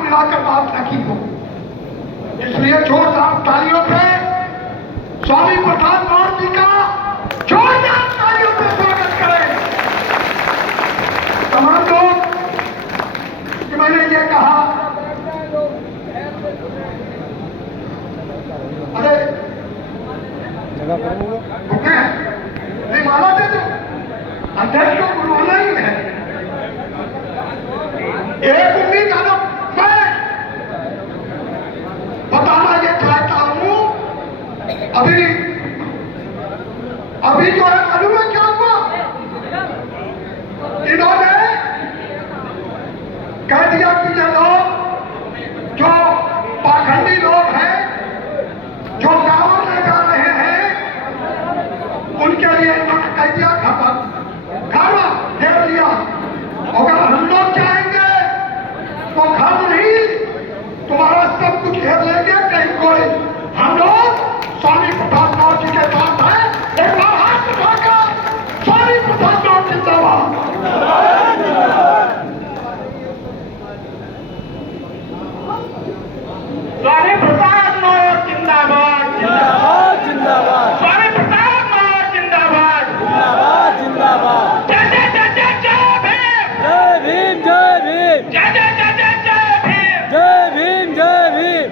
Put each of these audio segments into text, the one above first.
मिलाकर बात रखी हो। इसलिए जोरदार तालियों पे स्वामी प्रसाद गौर जी का जोरदार तालियों पे स्वागत करें। तमाम लोग कि मैंने ये कहा, अरे रुके नहीं माला दे दो, अध्यक्ष को बुलवाना ही है। एक उम्मीद है, मैं बताना ये चाहता हूं, अभी जो है मालूम है क्या हुआ? इन्होंने कह दिया कि ये लोग जो पाखंडी लोग हैं, जो कांवड़ ले जा रहे हैं, उनके लिए इन्होंने कह दिया खाना घेर लिया। अगर हम लोग चाहेंगे तो घर नहीं, तुम्हारा सब कुछ घेर लेंगे। कहीं कोई हम लोग स्वामी प्रसाद गौर जी के साथ है। एक बार हाथ उठाकर स्वामी प्रसाद गौर जिंदाबाद। स्वामी प्रसाद गौर जिंदाबाद, जिंदाबाद, जिंदाबाद। स्वामी प्रसाद गौर जिंदाबाद, जिंदाबाद, जिंदाबाद। जय जय जय जय जय भीम, जय भीम, जय भीम, जय जय जय जय जय भीम, जय भीम, जय भीम।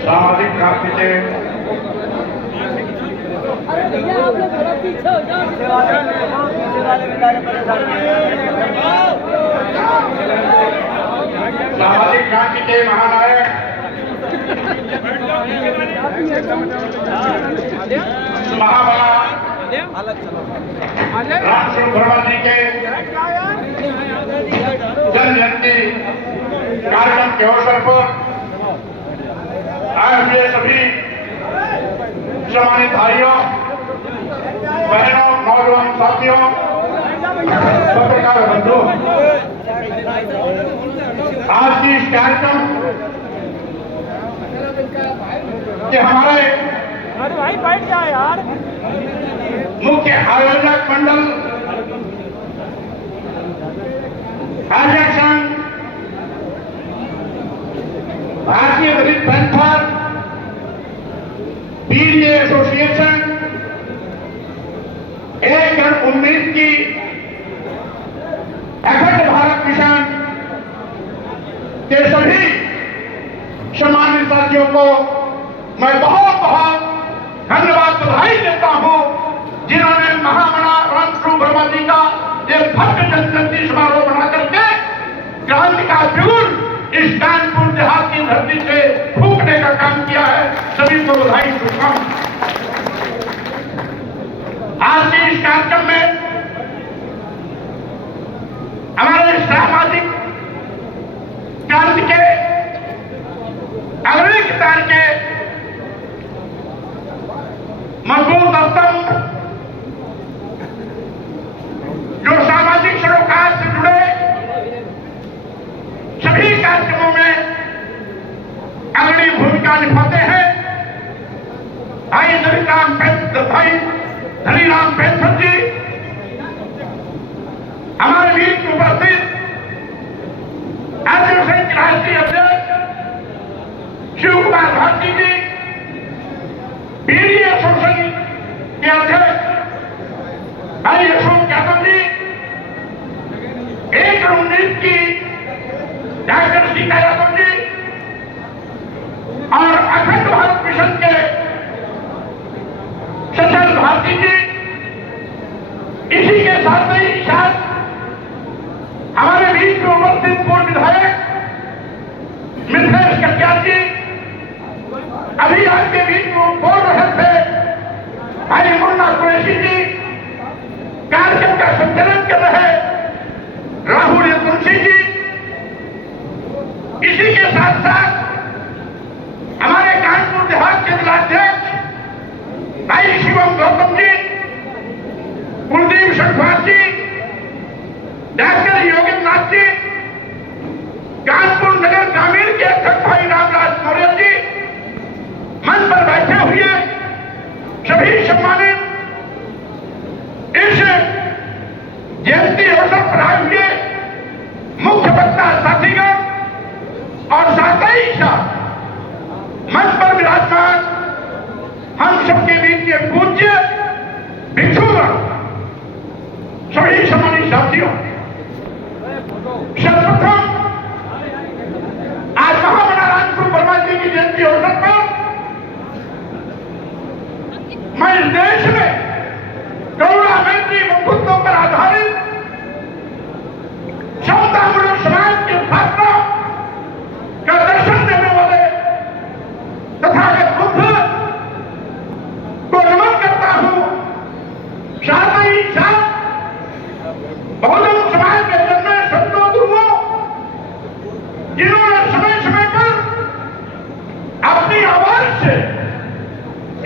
सामाजिक क्रांति के सामाजिक क्रांति के महानायक महाबला रामस्वरूप वर्मा जी के जन्म जयंती कार्यक्रम के अवसर पर आए हुए सभी सम्मानित भाइयों, बहनों, नौजवान साथियों, पत्रकार बंधु, आज की इस कार्यक्रम के हमारे भाई बैठ जाए यार। मुख्य आयोजक मंडल आयोजक संघ, भारतीय दलित पैंथर, पीडीए एसोसिएशन, एक जन उम्मीद की, अखंड भारत मिशन के सभी सम्मानित साथियों को मैं बहुत बहुत धन्यवाद बधाई देता हूं, जिन्होंने महामना रामस्वरूप वर्मा जी का एक भव्य जनजयंती समारोह बना करके क्रांति का बिगुल इस कानपुर देहात की धरती से फूंकने का काम किया है। सभी को बधाई शुभकामनाएं। आज के इस कार्यक्रम में हमारे सामाजिक क्रांति के अग्रणी कितार के मजबूत स्तंभ, जो सामाजिक सरोकार से जुड़े बीच में बोल रहे थे भाई मुन्ना कुरैशी जी, कार्यक्रम का संचालन कर रहे राहुल तुलसी जी, इसी के साथ साथ हमारे कानपुर देहात के जिलाध्यक्ष भाई शिवम गौतम जी, कुलदीप शंखवार जी, डॉक्टर योगेंद्रनाथ जी, कानपुर नगर ग्रामीण के अध्यक्ष भाई रामराज मौर्य जी, मंच पर बैठे हुए सभी सम्मानित इस जयंती अवसर पर आए हुए मुख्य वक्ता साथीगण और साथ ही साथ मंच पर विराजमान हम सबके बीच के पूज्य भिक्षुगण, सभी सम्मानित साथियों, सर्वप्रथम आज महामना रामस्वरूप वर्मा जी की जयंती अवसर पर मैं इस देश में करुणा मैत्री बंधुत्व पर आधारित समतामूलक समाज की स्थापना का दर्शन देने वाले तथागत बुद्ध को नमन करता हूं। साथ ही साथ बहुजन समाज में जन्मे संतों गुरुओं, जिन्होंने समय समय पर अपनी आवाज से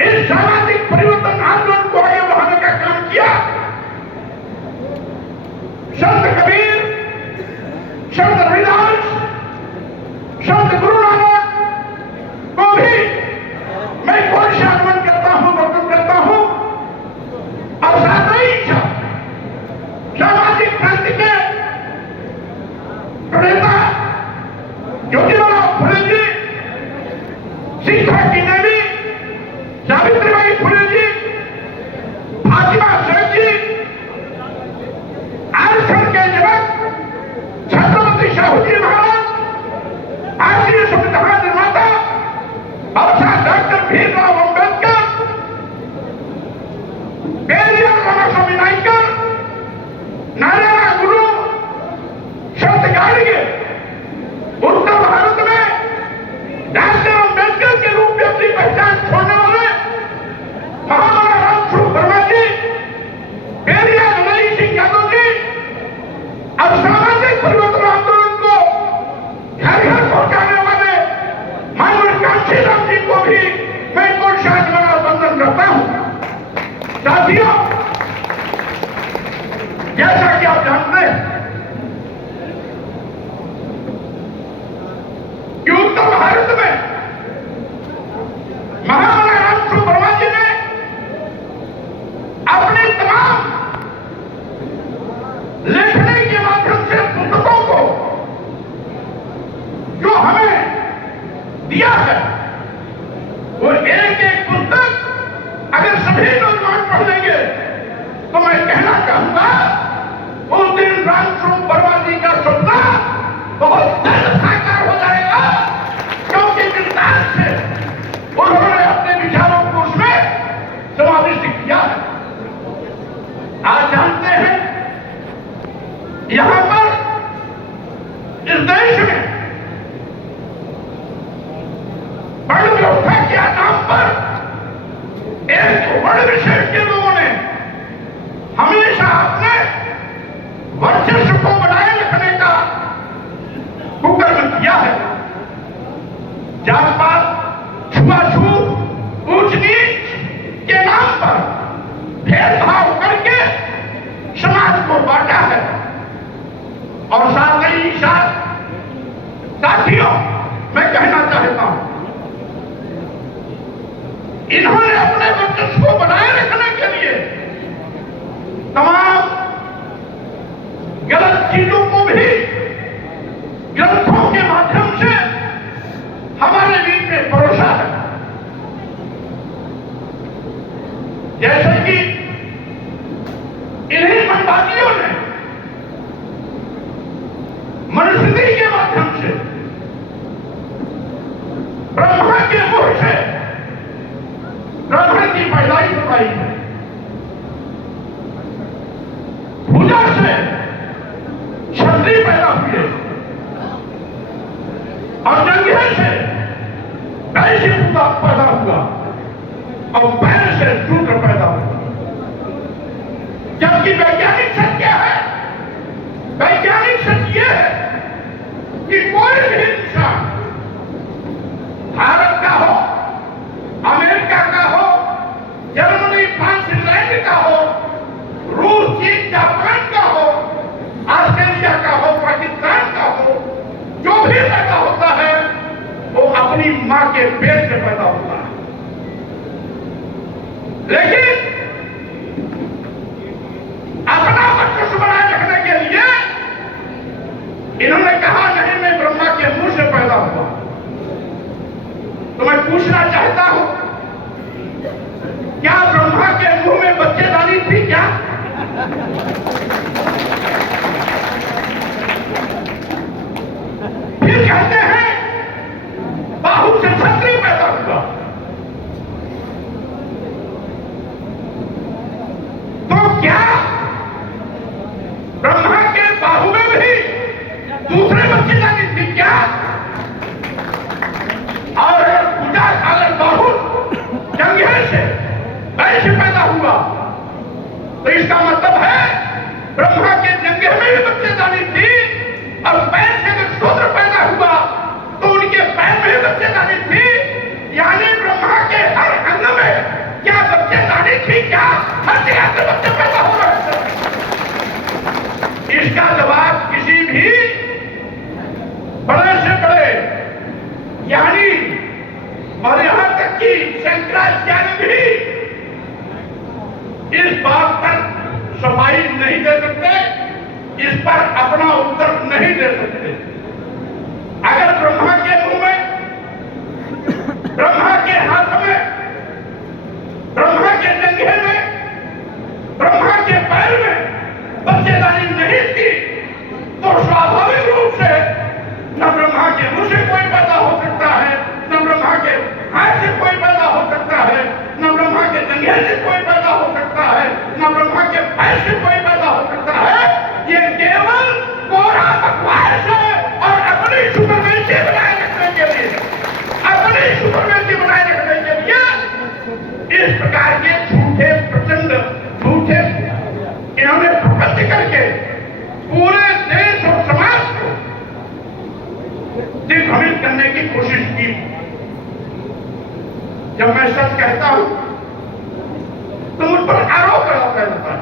इस सामाजिक परिवर्तन आंदोलन को आगे बढ़ाने का काम किया, संत कबीर, संत रविदास, संत गुरु नानक को भी मैं कोई से नमन करता हूं, वंदन करता हूं। और साथ ही साथ सामाजिक क्रांति के प्रणेता ज्योतिराव फुले जी, शिक्षा की देवी सावित्रीबाई फुले जी, फातिमा सेठ जी, आरक्षण के जनक छत्रपति शाहू जी महाराज, भारतीय संविधान निर्माता और साथ डॉक्टर भीमराव अम्बेडकर, पेरियार रामास्वामी नायकर, नारायण गुरु, संत गाडगे, उत्तर भारत में डॉक्टर अम्बेडकर के रूप में अपनी पहचान छोड़ने वाले महामना रामस्वरूप वर्मा जी, पेरियार नरहरि सिंह यादव जी, और सामाजिक परिवर्तन आंदोलन को घर घर पहुंचाने वाले मानव कांशीराम जी को भी मैं कोई शायद वंदन करता हूं। साथियों, जैसा कि आप जानते हैं कि उत्तर भारत में महामना रामस्वरूप वर्मा जी ने अपने तमाम लेखनी के माध्यम से पुस्तकों को जो हमें दिया है, वो एक एक पुस्तक अगर सभी नौजवान पढ़ लेंगे तो मैं कहना चाहूंगा उस दिन रामस्वरूप वर्मा जी का सपना बहुत जल्द साकार हो जाएगा, क्योंकि विस्तार से उन्होंने अपने विचारों को उसमें समाविष्ट किया है। आज जानते हैं यहां पर इस देश में वर्ण व्यवस्था के नाम पर एक वर्ण विशेष के लोगों ने हमेशा अपने वर्चस्व को बनाए रखने का कुकर्म किया है। जात पात, छुआछूत, ऊंच नीच के नाम पर भेदभाव करके समाज को बांटा है। और साथ ही साथ साथियों, मैं कहना चाहता हूं, इन्होंने अपने वर्चस्व को बनाए रखने के लिए तमाम गलत चीजों को भी ग्रंथों के माध्यम से हमारे बीच में परोसा है। जैसे कि इन्हीं मनवादियों ने मनुस्मृति के माध्यम से ब्रह्मा के मुख से ब्रह्मा की पैदाइश बताई है, पूजा से क्षत्रिय पैदा हुए और जंगल से वैश्य पैदा हुआ। के पेट से पैदा होता है। लेकिन अपना वर्चस्व बनाए रखने के लिए इन्होंने कहा नहीं, मैं ब्रह्मा के मुंह से पैदा हुआ। तो मैं पूछना चाहता हूं, क्या ब्रह्मा के मुंह में बच्चेदानी थी क्या? फिर कहते हैं बाहु से क्षत्रिय पैदा हुआ। तो क्या ब्रह्मा के बाहु में भी दूसरे बच्चेदानी थी क्या? और पूजा कालन बाहु जंघे से पैर से पैदा हुआ, तो इसका मतलब है ब्रह्मा के जंघे में भी बच्चेदानी थी और पैर से अगर शूद्र पैदा हुआ तो उनके पैर में भी बच्चेदानी थी। यानी ब्रह्मा के हर अंग में क्या बच्चेदानी थी क्या? हर जगह से बच्चे पैदा हो रहे थे। इसका जवाब किसी भी बड़े से बड़े यानी और यहां तक कि शंकराचार्य भी इस बात पर सफाई नहीं दे सकते, इस पर अपना उत्तर नहीं दे सकते। अगर ब्रह्मा के मुंह में, ब्रह्मा के हाथ में, ब्रह्मा के जंघे में, ब्रह्मा के पैर में बच्चेदानी नहीं थी, तो स्वाभाविक रूप से न ब्रह्मा के मुंह से कोई पैदा हो सकता है, न ब्रह्मा के हाथ से कोई पैदा हो सकता है, न ब्रह्मा के जंघे से कोई पैदा हो सकता है, न ब्रह्मा के पैर से कोई पैदा हो सकता है। ये केवल कोरा बकवास है और अपनी सुपरमेसी बनाए रखने के लिए, अपनी सुपरमेसी बनाए रखने के लिए इस प्रकार के झूठे प्रचंड झूठे इन्होंने प्रपंच करके पूरे देश और समाज को दिग्भ्रमित करने की कोशिश की। जब मैं सच कहता हूं तो मुझ पर आरोप लगाया जाता है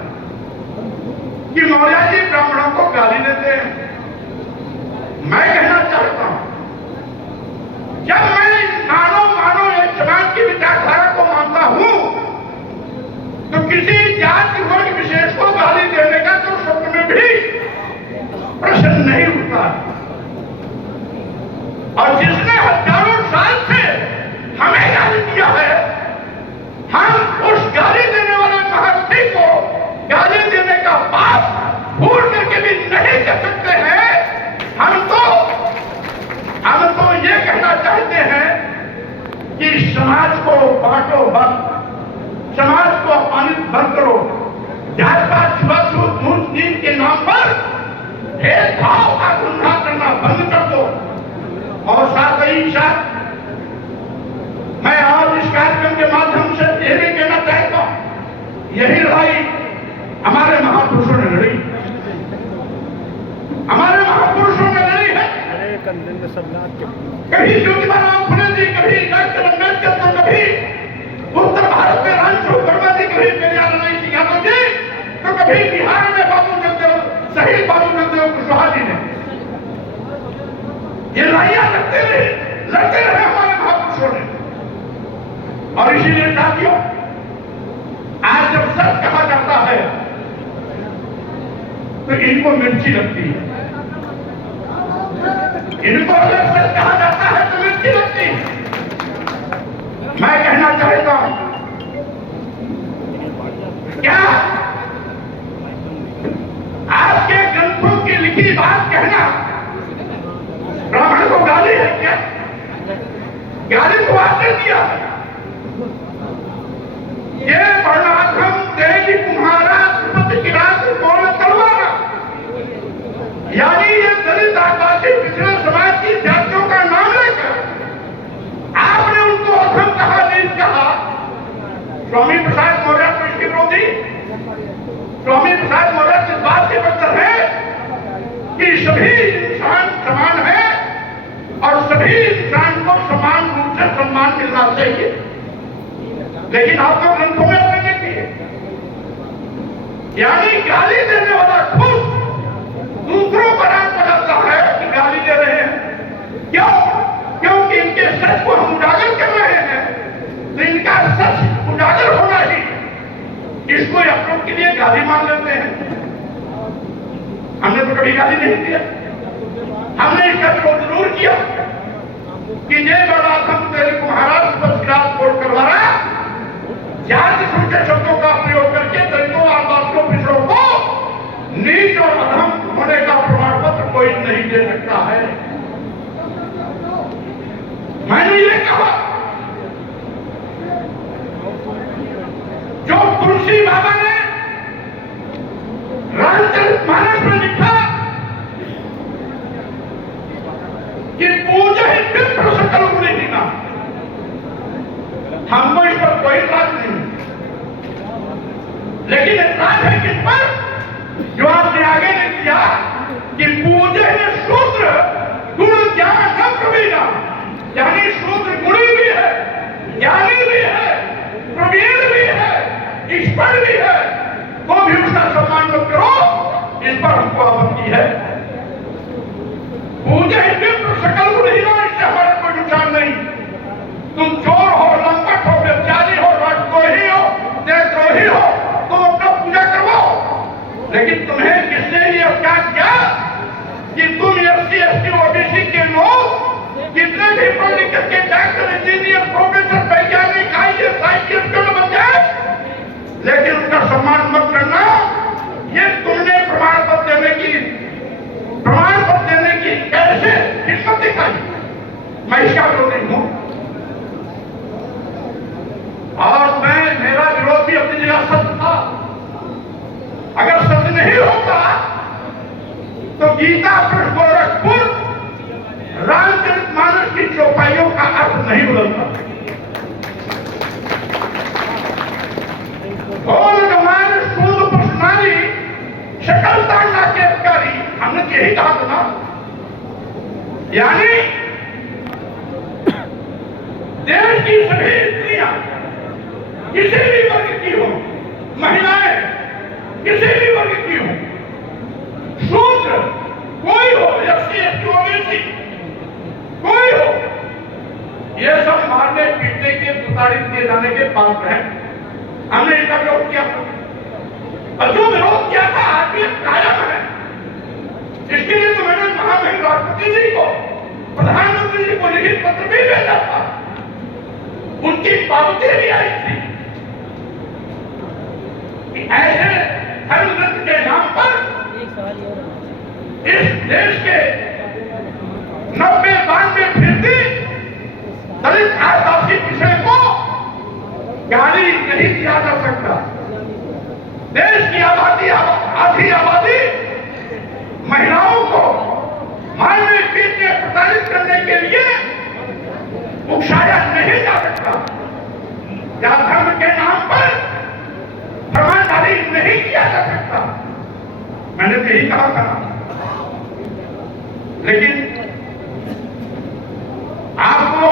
कि मौर्य जी ब्राह्मणों को गाली देते हैं। मैं कहना चाहता हूं, जब मैं मानो एक समाज की विचारधारा को मानता हूं तो किसी जाति वर्ग विशेष को गाली देने का तो स्वप्न में भी प्रश्न नहीं उठता। और जिसने हजारों साल से हमें गाली दिया है, हम उस गाली देने वाले महर्षि को गाली देने का पाप भूल करके भी नहीं कर सकते हैं। हम तो ये कहना चाहते हैं कि समाज को बांटो बंद, समाज को अपमानित बंद करो, जात पात छुआछूत ऊंच नीच के नाम पर भेदभाव का धंधा करना बंद कर दो। और साथ ही साथ मैं आज इस कार्यक्रम के माध्यम से यह भी कहना चाहता हूं, यही लड़ाई हमारे महापुरुषों ने लड़ी, हमारे महापुरुषों ने लड़ी है। कभी ज्योतिबा फुले जी, कभी डॉक्टर अम्बेडकर, तो कभी उत्तर भारत में रामस्वरूप वर्मा जी, कभी पेरियार नारायण यादव जी, तो कभी बिहार में बाबू जगदेव, शहीद बाबू जगदेव कुशवाहा जी ने ये लड़ाइयां लड़ते रहे हमारे महापुरुषों ने। और इसीलिए साथियों, आज जब सच कहा जाता है तो इनको मिर्ची लगती है, इनको अगर सच कहा जाता है तो मिर्ची लगती है। मैं कहना चाहता हूं, क्या आपके ग्रंथों की लिखी बात कहना ब्राह्मण को गाली है क्या? गाली को आपने दिया है। ये वर्णाश्रम तेज तुम्हारा सुपथ किरात कौन करवाना, यानी ये दलित आदिवासी पिछड़े समाज की जातियों का नाम लेकर आपने उनको अधम कहा, नहीं कहा। स्वामी प्रसाद मौर्य तो इसके विरोधी, स्वामी प्रसाद मौर्य इस बात के बदल है कि सभी इंसान समान है और सभी इंसान को समान रूप से सम्मान मिलना चाहिए। लेकिन आप तो ग्रंथों में अपने देखिए, यानी गाली देने वाला खुद दूसरों पर आग लगाता है कि गाली दे रहे हैं। क्यों? क्योंकि इनके सच को हम उजागर कर रहे हैं, तो इनका सच उजागर होना ही इसको अपनों के लिए गाली मान लेते हैं। हमने तो कभी गाली नहीं दिया, हमने इसका विरोध जरूर किया कि ये बड़ा हम तेरे को महाराज पर खिलाफ वोट करवा रहा है, जात किस्म के शब्दों का प्रयोग करके दलितों आदिवासियों पिछड़ों को नीच और अधम होने का प्रमाण पत्र कोई नहीं दे सकता है। मैंने ये कहा जो तुलसी बाबा ने रामचरितमानस में लिखा कि पूजा ही विप्र सकल गुणहीना, हमको इस पर कोई राज नहीं, लेकिन राज है किस पर? जो आपने आगे ने किया कि पूजे ने शूद्र गुण ज्ञान न प्रवीणा, यानी शूद्र गुणी भी है, ज्ञानी भी है, प्रवीण भी है, ईश्वर भी है, तो भी उसका सम्मान मत करो, इस पर हमको आपत्ति है। पूजे विप्र सकल गुणहीना, इससे हमारा कोई नुकसान नहीं। तुम चोर हो, लंपट हो, व्यभिचारी हो, राजद्रोही हो, देशद्रोही हो, तुम अपना पूजा करवाओ, लेकिन तुम्हें किसने ये क्या किया कि तुम SC ST OBC के लोग कितने भी पढ़ लिख के डॉक्टर, इंजीनियर, प्रोफेसर, वैज्ञानिक, IAS IPS क्यों बन जाए, लेकिन उनका सम्मान मत करना। ये तुमने प्रमाण पत्र देने की कैसे हिम्मत दिखाई? मैं इसका विरोध नहीं हूं, और मेरा विरोध भी अपनी जगह सच था। अगर सच नहीं होता तो गीता पृष्ठ गोरखपुर रामचरितमानस की चौपाइयों का अर्थ नहीं बदलता। शकल ताड़ना के अधिकारी, हमने यही कहा था ना, यानी देश की सभी स्त्रियां किसी भी वर्ग की हो, महिलाएं किसी भी वर्ग की हो, शूद्र कोई हो, SC ST OBC कोई हो, ये सब मारने पीटने के प्रताड़ित किए जाने के पात्र हैं। हमने इसका विरोध किया, और जो विरोध किया था आज भी कायम है। इसके लिए तो मैंने महामहिम राष्ट्रपति जी को, प्रधानमंत्री जी को लिखित पत्र भी भेजा था, उनकी पावती भी आई थी कि ऐसे धर्म ग्रंथ के नाम पर इस देश के 90-92% दलित आदिवासी विषय को गाली नहीं दिया जा सकता। देश की आबादी, आधी आबादी महिलाओं को मारने पीटने प्रताड़ित करने के लिए उकसाया नहीं जा सकता, या धर्म के नाम पर फरमानदारी नहीं किया जा सकता। मैंने तो यही कहा था, लेकिन आपको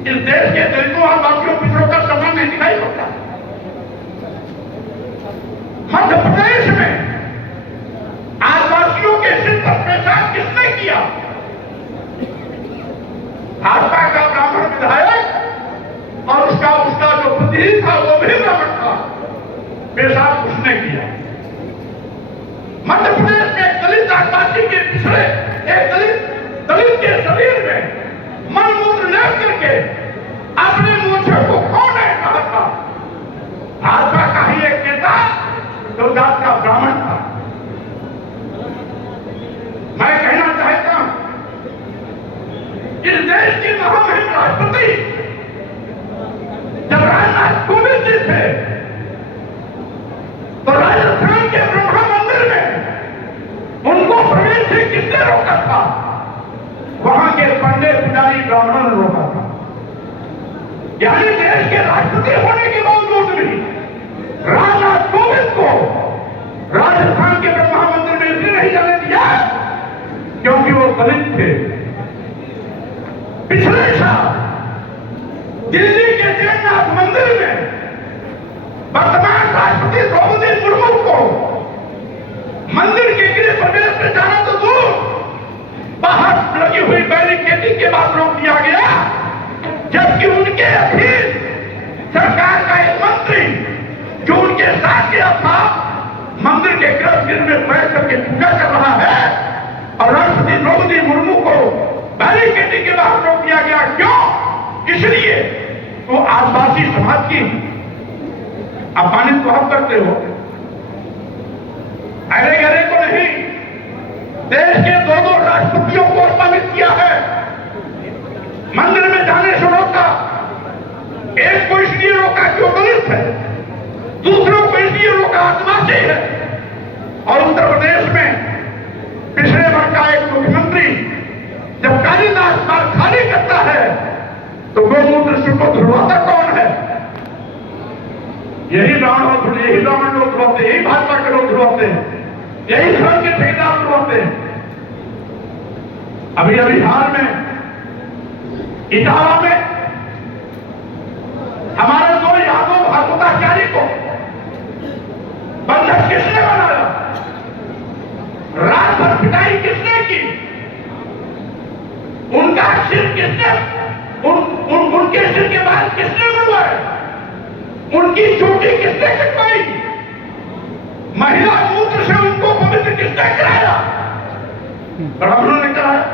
इस देश के दलितों और बाकियों पिछड़ों का सम्मान नहीं दिखाई पड़ता। मध्य प्रदेश में आदिवासियों के सिर पर पेशाब किसने किया? भाजपा का ब्राह्मण विधायक और उसका जो प्रतिनिधि था वो भी ब्राह्मण था, पेशाब उसने किया। मध्य प्रदेश में दलित आदिवासी के पिछड़े एक दलित के शरीर में मलमूत्र ले करके अपने मूछे को कौन नहीं कहा था? भाजपा का ही एक नेता जो जात का ब्राह्मण था। मैं कहना चाहता हूं, इस देश के महामहिम राष्ट्रपति जब रामनाथ कोविंद जी थे तो राजस्थान के ब्रह्मा मंदिर में उनको प्रवेश से किसने रोका था? वहां के पंडित पुजारी ब्राह्मणों ने रोका था। यानी देश के राष्ट्रपति होने के बावजूद भी रामनाथ कोविंद को राजस्थान के ब्रह्मा मंदिर में इसलिए नहीं जाने दिया क्योंकि वो दलित थे। पिछले साल दिल्ली के जगन्नाथ मंदिर में वर्तमान राष्ट्रपति द्रौपदी मुर्मू को मंदिर के गृह प्रवेश में जाना तो दूर, बाहर लगी हुई बैरिकेडिंग के बाद रोक दिया गया, जबकि उनके अधीन सरकार का एक मंत्री जो उनके साथ गया था मंदिर के गर्भगृह में बैठ करके पूजा कर रहा है और राष्ट्रपति द्रौपदी मुर्मू को बैरिकेडिंग के बाहर रोक दिया गया। क्यों? इसलिए वो आदिवासी समाज की अपमानित तो आप करते हो, अरे गरे को नहीं, देश के दो राष्ट्रपतियों को अपमानित किया है, मंदिर में जाने से रोका, एक को इसलिए रोका कि वो दलित है, दूसरों को इसलिए रोका आदिवासी है। और उत्तर प्रदेश में पिछले वर्ष का एक मुख्यमंत्री जब कालीदास बाग खाली करता है तो गोमूत्र शुभ को धुलवाता कौन है? यही ब्राह्मण, यही ब्राह्मण लोग धुलवाते, यही भाजपा के लोग धुलवाते हैं, यही धर्म के ठेकेदार धुलवाते हैं। अभी अभी हाल में इटावा में हमारे दो यादव भागवताचार्य को बंधक किसने बनाया? रात भर पिटाई किसने की? उनका सिर किसने उनके सिर के बाद किसने बनवाए? उनकी चोटी किसने कटवाई? महिला मूत्र से उनको पवित्र किसने कराया? ब्राह्मणों ने कराया।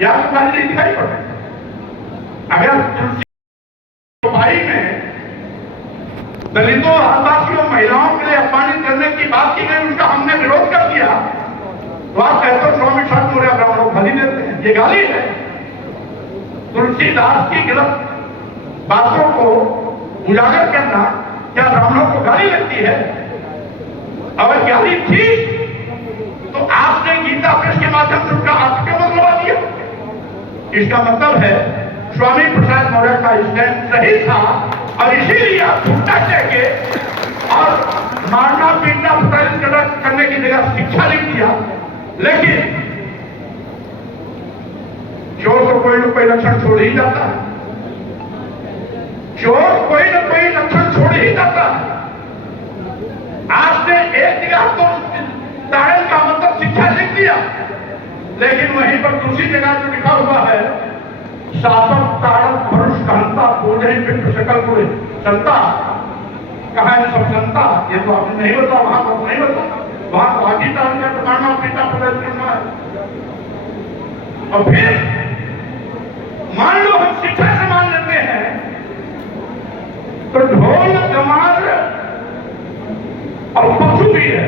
या तुम्हारी नहीं दिखाई पड़े? अगर तुलसी भाई में दलितों, आदिवासियों, महिलाओं के लिए अपमानित करने की बात की गई, उसका हमने विरोध कर दिया, तो आप कहते हो स्वामी साहब पूरे ब्राह्मणों को गाली देते हैं। ये गाली है। तुलसीदास की गलत बातों को उजागर करना क्या ब्राह्मणों को गाली लगती है? अगर गाली थी तो आपने गीता प्रेस के माध्यम से उसका अर्थ क्यों बदलवा दिया? इसका मतलब है स्वामी प्रसाद मौर्य का स्टैंड सही था और इसीलिए आप झूठा कह और मारना पीटना प्रताड़ित करने की जगह शिक्षा लिख दिया। लेकिन चोर तो कोई न कोई लक्षण छोड़ ही जाता है, चोर कोई न कोई लक्षण छोड़ ही जाता है। आपने एक जगह तो तारण का मतलब शिक्षा लिख दिया, लेकिन वहीं पर दूसरी जगह जो लिखा हुआ है शासक तारण भरुष कहता पूजे पिंड सकल पूरे संता, कहा है सब संता, ये तो आपने नहीं बता, वहां पर नहीं बता, वहां बाकी तारण का मारना पीटा प्रदर्शन करना है। और फिर मान लो हम शिक्षा से मान लेते हैं तो ढोल गमार और पशु भी है,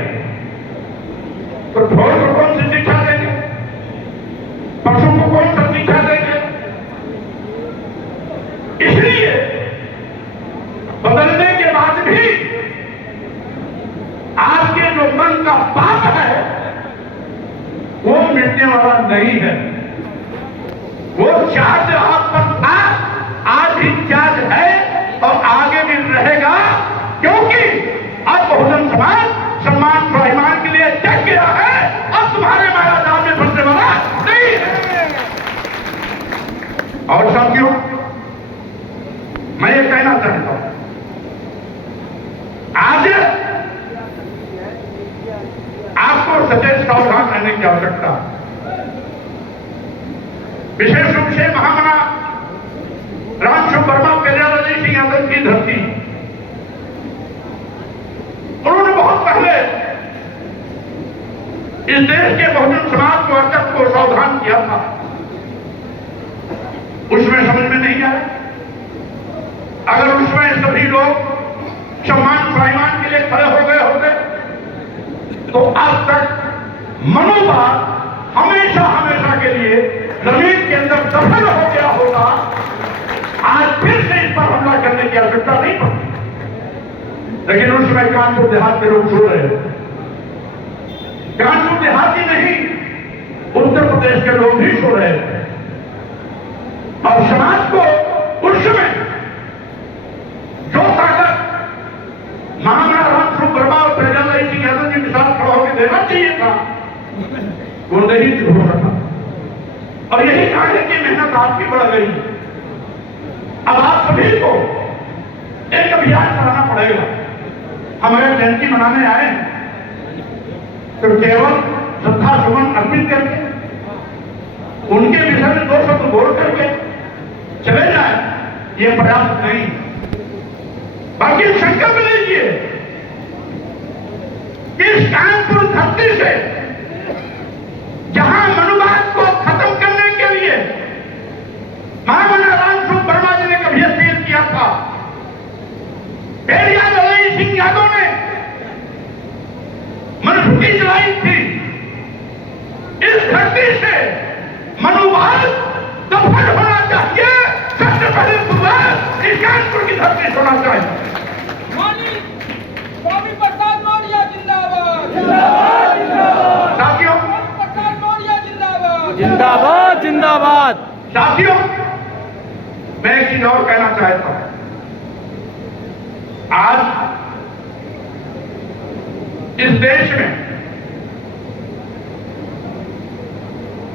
तो ढोल को कौन सी शिक्षा देंगे? पशु को कौन सा शिक्षा देंगे? इसलिए बदलने के बाद भी आपके जो मन का पाप है वो मिटने वाला नहीं है। वो चार्ज आप पर था, आज भी चार्ज है और आगे भी रहेगा, क्योंकि अब बहुजन समाज सम्मान स्वाभिमान के लिए जग गया है। अब तुम्हारे माया जाल में फंसने वाला नहीं है। और साथियों, मैं ये कहना चाहता हूं, आज आपको सचेत सावधान रहने की आवश्यकता है। विशेष रूप से महामना रामशुभ वर्मा पेरियाराजी सिंह यादव की धरती, उन्होंने बहुत पहले इस देश के बहुजन समाज को अर्चक को सावधान किया था। उसमें समझ में नहीं आया। अगर उसमें सभी लोग सम्मान स्वाभिमान के लिए खड़े हो गए होते तो आज तक मनोभाव हमेशा हमेशा के लिए जमीन के अंदर दफन हो गया होगा। आज फिर से इस पर हमला करने की आवश्यकता नहीं पड़ती। लेकिन उस समय कानपुर देहात के लोग सो रहे हैं। कानपुर देहात ही नहीं, उत्तर प्रदेश के लोग भी सो रहे हैं। और समाज को उस समय जो ताकत महामना रामशुभ वर्मा और पेरियाराजी सिंह यादव जी के साथ खड़ा होकर देना चाहिए था, वो नहीं हो सका। और यही कारण है कि मेहनत आपकी बढ़ गई। अब आप सभी को एक अभियान चलाना पड़ेगा। हम अगर जयंती मनाने आए तो केवल श्रद्धा सुमन अर्पित करके उनके विषय में 2 शब्द बोल करके चले जाए, ये पर्याप्त नहीं। बाकी संकल्प लीजिए कि इस कानपुर धरती से जहां मनुवाद को खत्म करने के लिए महामना रामस्वरूप वर्मा जी ने कभी अपील किया था, पेरिया ललई सिंह यादव ने मनुस्मृति जलाई थी, इस धरती से मनुवाद दफन होना चाहिए। सबसे पहले शुरुआत इस कानपुर की धरती से होना चाहिए। स्वामी प्रसाद मौर्य जिंदाबाद। साथियों, प्रसाद मौर्य जिंदाबाद। जिंदाबाद जिंदाबाद। साथियों, मैं एक चीज और कहना चाहता हूं। आज इस देश में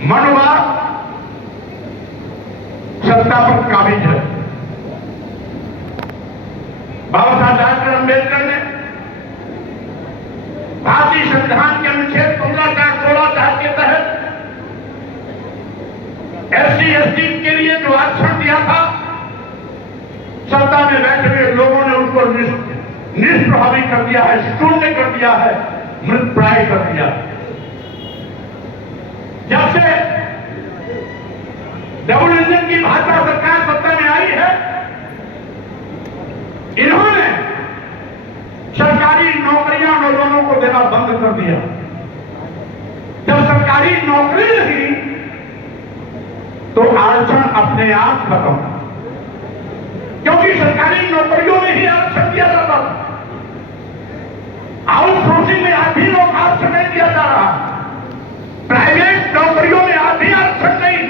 मनुवाद सत्ता पर काबिज है। बाबा साहब डॉक्टर अम्बेडकर ने भारतीय संविधान के अनुच्छेद 15-16 के तहत SC/ST के लिए जो आरक्षण दिया था, सत्ता में बैठे हुए लोगों ने उसको निष्प्रभावी कर दिया है, शून्य कर दिया है, मृतप्राय कर दिया। जब से डबल इंजन की भाजपा सरकार सत्ता में आई है, इन्होंने सरकारी नौकरियां नौजवानों को देना बंद कर दिया। जब सरकारी नौकरी नहीं तो आरक्षण अपने आप खत्म, क्योंकि सरकारी नौकरियों में ही आरक्षण दिया जाता था। आउटसोर्सिंग में आज भी लोग आरक्षण नहीं दिया जा रहा। प्राइवेट नौकरियों में आज भी आरक्षण नहीं,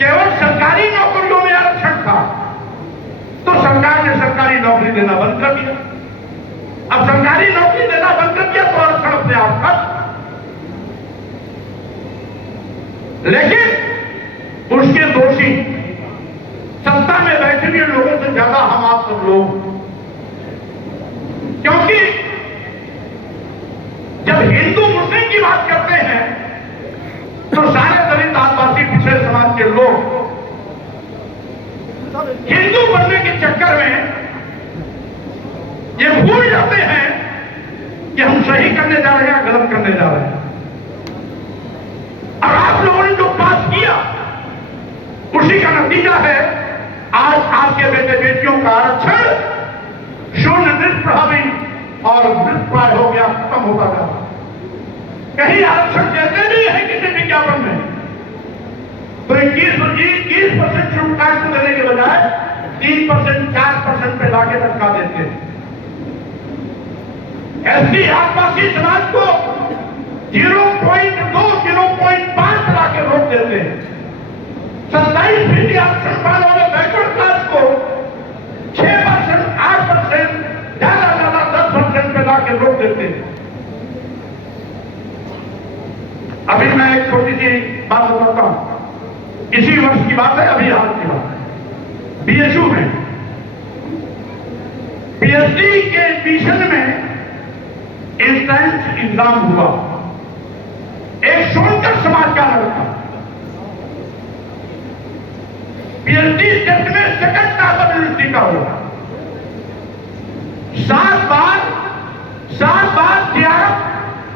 केवल सरकारी नौकरियों में आरक्षण था। तो सरकार ने सरकारी नौकरी देना बंद कर दिया। अब सरकारी नौकरी देना बंद कर दिया तो आरक्षण अपने आप खत्म। लेकिन उसके दोषी सत्ता में बैठे हुए लोगों से ज्यादा हम आप सब लोग, क्योंकि जब हिंदू मुस्लिम की बात करते हैं तो सारे दलित आदिवासी पिछड़े समाज के लोग हिंदू बनने के चक्कर में ये भूल जाते हैं कि हम सही करने जा रहे हैं, गलत करने जा रहे हैं। और आप लोगों ने जो पास किया उसी का नतीजा है आज आपके बेटे बेटियों का आरक्षण शून्य, निष्प्रभावी और मृतप्राय हो गया, खत्म होता जा रहा। कहीं आरक्षण देते नहीं है किसी विज्ञापन में, तो 21% छूट कास्ट को देने के बजाय 3%, 4% पे लाके लटका देते हैं। SC आदिवासी समाज को 0.2, 0.5 लाके रोक देते हैं। 27% आरक्षण पाने वाले बैकवर्ड क्लास को 6%, 8%, ज्यादा 10% पे लाके रोक देते हैं। अभी मैं एक छोटी सी बात बताता हूं, इसी वर्ष की बात है, अभी हाल की बात है। BSU में PhD के एडमिशन में इंट्रेंस एग्जाम हुआ। एक सोनकर समाज का लड़का PhD टेस्ट में सेकंड क्लास यूनिवर्सिटी का हुआ। 7 बार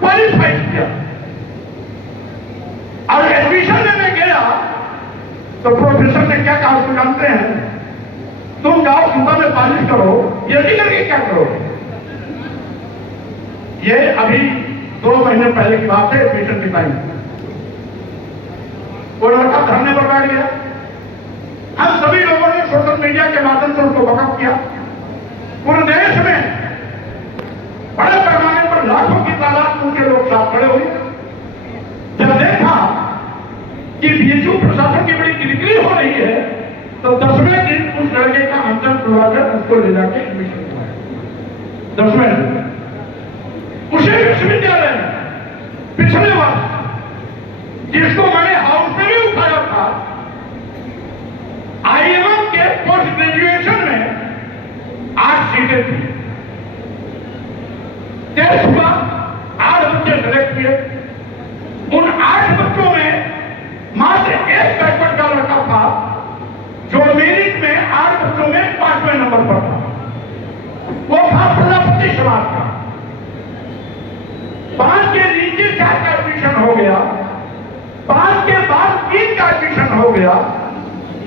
क्वालिफाई किया और एडमिशन लेने गया तो प्रोफेसर ने क्या कहा उसको जानते हैं? तुम जाओ सुबह में पालिश करो, ये नहीं करके क्या करो। ये अभी 2 महीने पहले की बात है, एडमिशन की टाइम। वो लड़का धरने पर बैठ गया। हम सभी लोगों ने सोशल मीडिया के माध्यम से उसको वक़्फ़ किया। पूरे देश में बड़े पैमाने पर लाखों की तादाद में उनके लोग साथ खड़े हुए। जब देखा कि BSU प्रशासन की बड़ी किरकिरी हो रही है तो 10वें दिन उस लड़के का अंतर खुलवाकर उसको ले जाके एडमिशन करवाया। 10वें दिन उसी विश्वविद्यालय में पिछले वर्ष जिसको मैंने हाउस में भी उठाया था, IIM के पोस्ट ग्रेजुएशन में 8 सीटें थी। टेस्ट हुआ, 8 बच्चे सेलेक्ट किए। उन 8 बच्चों में मात्र प्रजापति समाज का 5 के नीचे 4 का एडमिशन हो गया, 5 के बाद 3 का एडमिशन हो गया,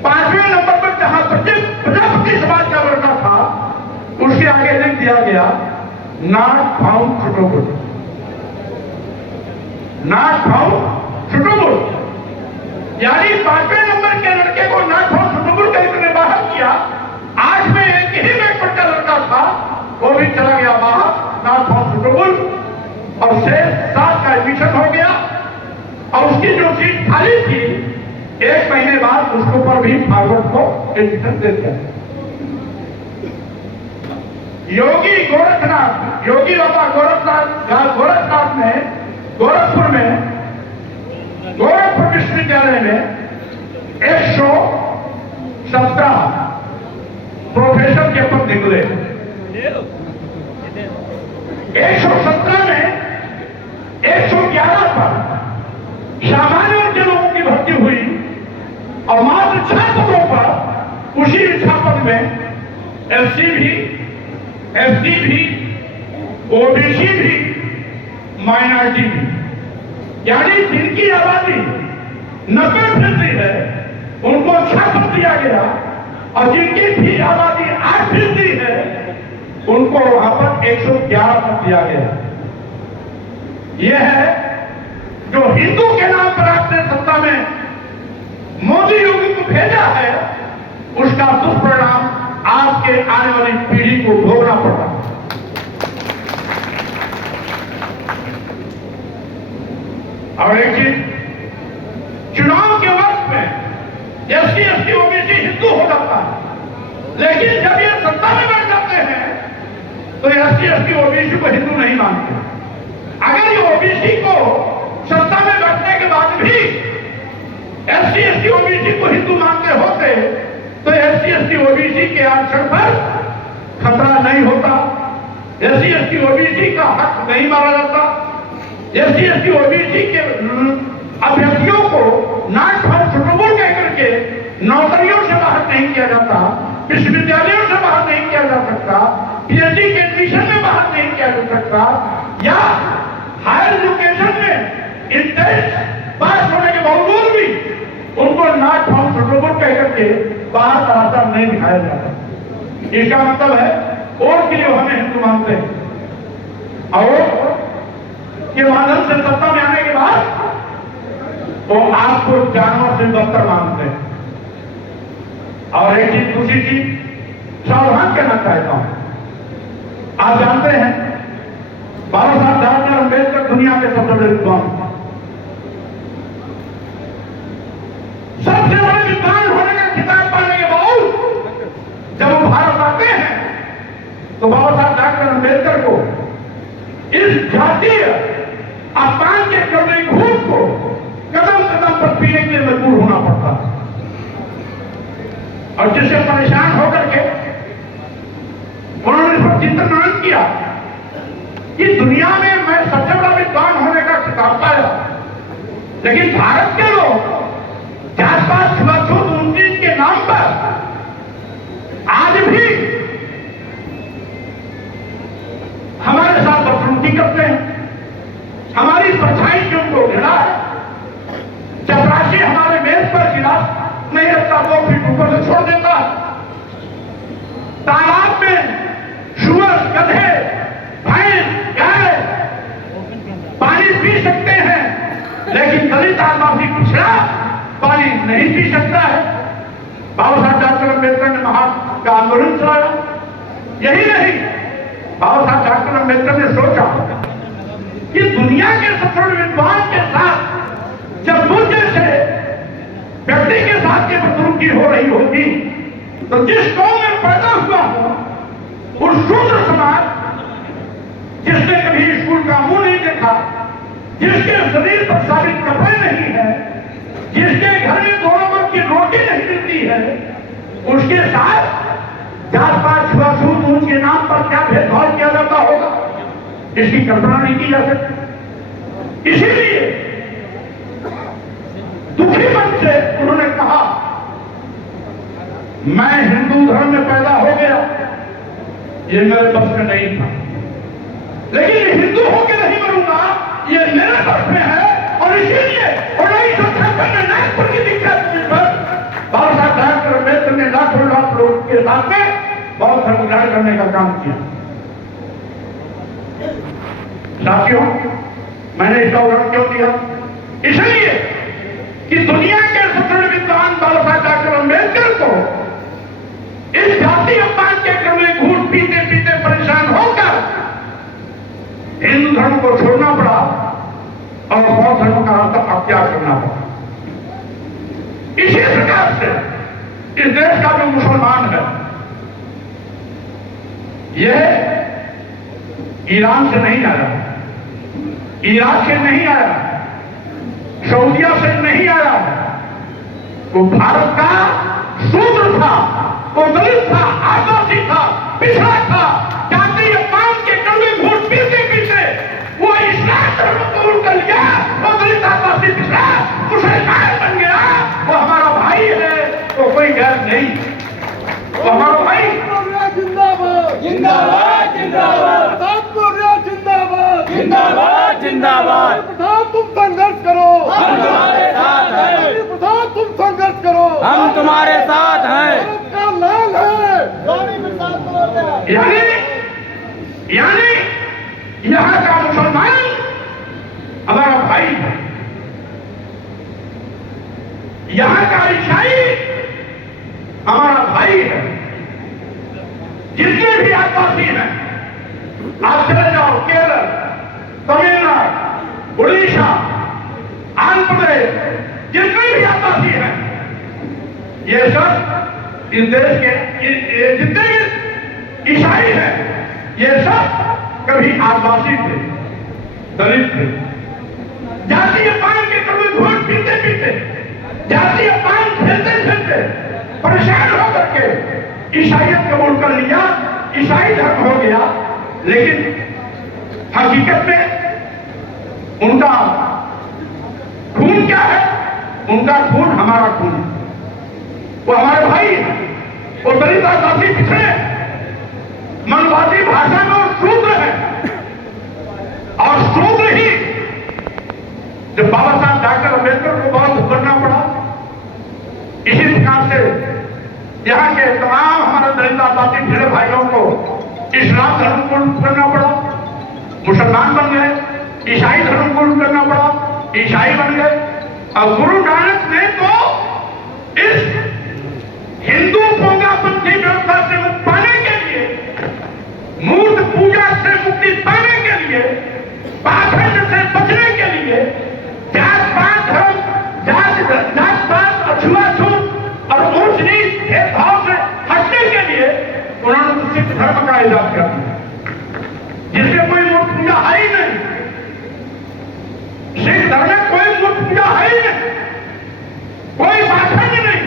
5वें नंबर पर जहां प्रजापति समाज का लड़का था उसके आगे लिख दिया गया not found suitable, not found suitable. यानी 5वें नंबर के लड़के को नॉट फाउंड सुटेबल कहकर बाहर किया। 8 में एक ही बैकवर्ड का लड़का था, वो भी चला गया बाहर, नॉट फाउंड सुटेबल, और शेष 7 का एडमिशन हो गया। और उसकी जो सीट खाली थी 1 महीने बाद उसके ऊपर भी फॉरवर्ड को एडमिशन दे दिया। योगी गोरखनाथ, योगी बाबा गोरखनाथ ने गोरखपुर विश्वविद्यालय में 117 प्रोफेसर के पद निकले। 117 में 111 पर सामान्य वर्ग के लोगों की भर्ती हुई और मात्र 6 पदों पर उसी विस्थापन में एससी भी, एसटी भी, ओबीसी भी, माइनॉरिटी भी, यानी जिनकी आबादी 90% है उनको 6 पद दिया गया, और जिनकी भी आबादी 8% है उनको वहां पर 111 पद दिया गया। यह है जो हिंदू के नाम पर आपने सत्ता में मोदी योगी को भेजा है, उसका दुष्परिणाम आज के आने वाली पीढ़ी को भोगना पड़ रहा है। और एक चीज, चुनाव के वक्त में एससी एसटी ओबीसी हिंदू हो जाता है, लेकिन जब ये सत्ता में बैठ जाते हैं तो एससी एसटी ओबीसी को हिंदू नहीं मानते। अगर ये ओबीसी को सत्ता में बैठने के बाद भी एससी एसटी ओबीसी को हिंदू मानते होते तो एससी एसटी ओबीसी के आरक्षण पर खतरा नहीं होता, एससी एसटी ओबीसी का हक नहीं मारा जाता, एससी एसटी ओबीसी के अभ्यर्थियों को नॉट फाउंड सुटेबल कहकर के नौकरियों से बाहर नहीं किया जाता, विश्वविद्यालयों से बाहर नहीं किया जा सकता, पीएचडी के एडमिशन में बाहर नहीं किया जा सकता, या हायर एजुकेशन में इंट्रेंस पास होने के बावजूद भी उनको नॉट फाउंड सुटेबल कहकर के बाहर का रास्ता नहीं दिखाया जाता। इसका मतलब है वोट के लिए हमें हिंदू मानते हैं और के माध्यम से सत्ता में आने के बाद वो आपको जानवर से दफ्तर मानते हैं। और एक चीज, दूसरी चीज सावधान करना चाहता हूं। आप जानते हैं बाबा साहब डॉक्टर अम्बेडकर दुनिया के सबसे बड़े विद्वान, सबसे बड़े विद्वान होने का खिताब पाने के बाद जब वो भारत आते हैं तो बाबा साहब डॉक्टर अम्बेडकर को इस जातीय अपमान के कड़वे घूट को कदम कदम पर पीने के लिए मजबूर होना पड़ता है, और जिससे परेशान होकर के उन्होंने इस पर चिंतन किया कि दुनिया में मैं सबसे बड़ा विद्वान होने का खिताब पाया, लेकिन भारत के लोग जात पात छुआछूत उनतीस के नाम पर आज भी हमारे साथ बदसलूकी करते हैं, हमारी परछाई जो उनको घिरा है, चपरासी हमारे मेज पर गिलास नहीं रखता, 2 फीट ऊपर से छोड़ देता है, तालाब में सुअर, गधे, भैंस, गाय पानी पी सकते हैं, लेकिन दलित आदिवासी पिछड़ा पानी नहीं पी सकता है। बाबा साहब डॉक्टर अम्बेडकर ने महात्मा का आंदोलन चलाया। यही नहीं, बाबा साहब डॉक्टर अम्बेडकर ने सोचा कि दुनिया के सबसे बड़े विद्वान के साथ जब मुझ जैसे व्यक्ति के साथ ये बदसलूकी हो रही होगी तो जिस कौम में पैदा हुआ हो उस शूद्र समाज, जिसने कभी स्कूल का मुंह नहीं देखा, जिसके शरीर पर साबित कपड़े नहीं है, जिसके घर में 2 नंबर की रोटी नहीं मिलती है, उसके साथ जात पात छुआछूत उनके नाम पर क्या भेदभाव किया जाता होगा, इसकी कल्पना नहीं की जा सकती। इसीलिए दुखी मन से उन्होंने कहा, मैं हिंदू धर्म में पैदा हो गया, ये मेरे बस में नहीं था, लेकिन हिंदू होकर नहीं मरूंगा, ये मेरे पक्ष में है। और इसीलिए 1956 में नागपुर की दीक्षा पर बाबा साहब डॉक्टर अम्बेडकर ने लाखों लोगों के साथ में बौद्ध धर्म ग्रहण करने का काम किया। साथियों, मैंने इसका उदाहरण क्यों दिया? इसलिए कि दुनिया के सबसे विद्वान बाबा साहब डॉक्टर अम्बेडकर को इस जाति अपमान के क्रम में घूट पीते पीते परेशान होकर हिंदू धर्म को छोड़ना पड़ा और बौद्ध धर्म का रास्ता अत्याग करना पड़ा। इसी प्रकार से इस देश का जो मुसलमान है, यह ईरान से नहीं आया, इराक से नहीं आया, सऊदिया से नहीं आया, वो भारत का शूद्र था, वो दलित था, आदिवासी था, पिछड़ा था। जाति अपमान के कड़वे घूट पीते पीते वो इस्लाम धर्म कबूल कर लिया, वो दलित आदिवासी पिछड़ा मुसलमान बन गया। वो हमारा भाई है, वो कोई गैर नहीं, वो हमारा भाई। जिंदाबाद जिंदाबाद जिंदाबाद प्रताप मौर्य जिंदाबाद जिंदाबाद जिंदाबाद। प्रताप तुम संघर्ष करो, हम तुम्हारे साथ हैं, प्रताप तुम संघर्ष करो, हम तुम्हारे साथ हैं। भारत का लाल है। यानी यहाँ का मुसलमान हमारा भाई है, यहाँ का ईसाई हमारा भाई है। जितने भी आदिवासी हैं, आप चले जाओ केरल, तमिलनाडु, उड़ीसा, आंध्र प्रदेश, जितने भी आदिवासी हैं, ये सब इस देश के जितने भी ईसाई हैं, ये सब कभी आदिवासी थे, दलित थे। जातीय अपमान के कभी घूट पीते पीते, जातीय अपमान खेलते खेलते परेशान होकर के ईसाइयत कबूल कर लिया, ईसाई धर्म हो गया। लेकिन हकीकत में उनका खून क्या है? उनका खून हमारा खून है, वो हमारे भाई है, वो दलित आदिवासी पिछड़े मनवादी भाषा में और शूद्र है। और शूद्र ही जब बाबा साहब डॉक्टर अम्बेडकर को बहुत भुगतना पड़ा, इसी प्रकार से यहाँ के तमाम हमारे दलित आदिवासी पिछड़े भाइयों को इस्लाम धर्म को करना पड़ा, मुसलमान बन गए। ईसाई धर्म को करना पड़ा, ईसाई बन गए। और गुरु नानक ने तो इस हिंदू पोंगापंथी व्यवस्था से मुक्त पाने के लिए, मूर्त पूजा से मुक्ति पाने के लिए, पाखंड से बचने के लिए, जात पात धर्म, जात पात अछूआछूत और ऊंच नीच भेदभाव से हटने के लिए उन्होंने सिख धर्म का इजाद कर दिया, जिसमें कोई मूर्त पूजा है ही नहीं। सिख धर्म में कोई मूर्त पूजा है ही नहीं, कोई पाखंड नहीं,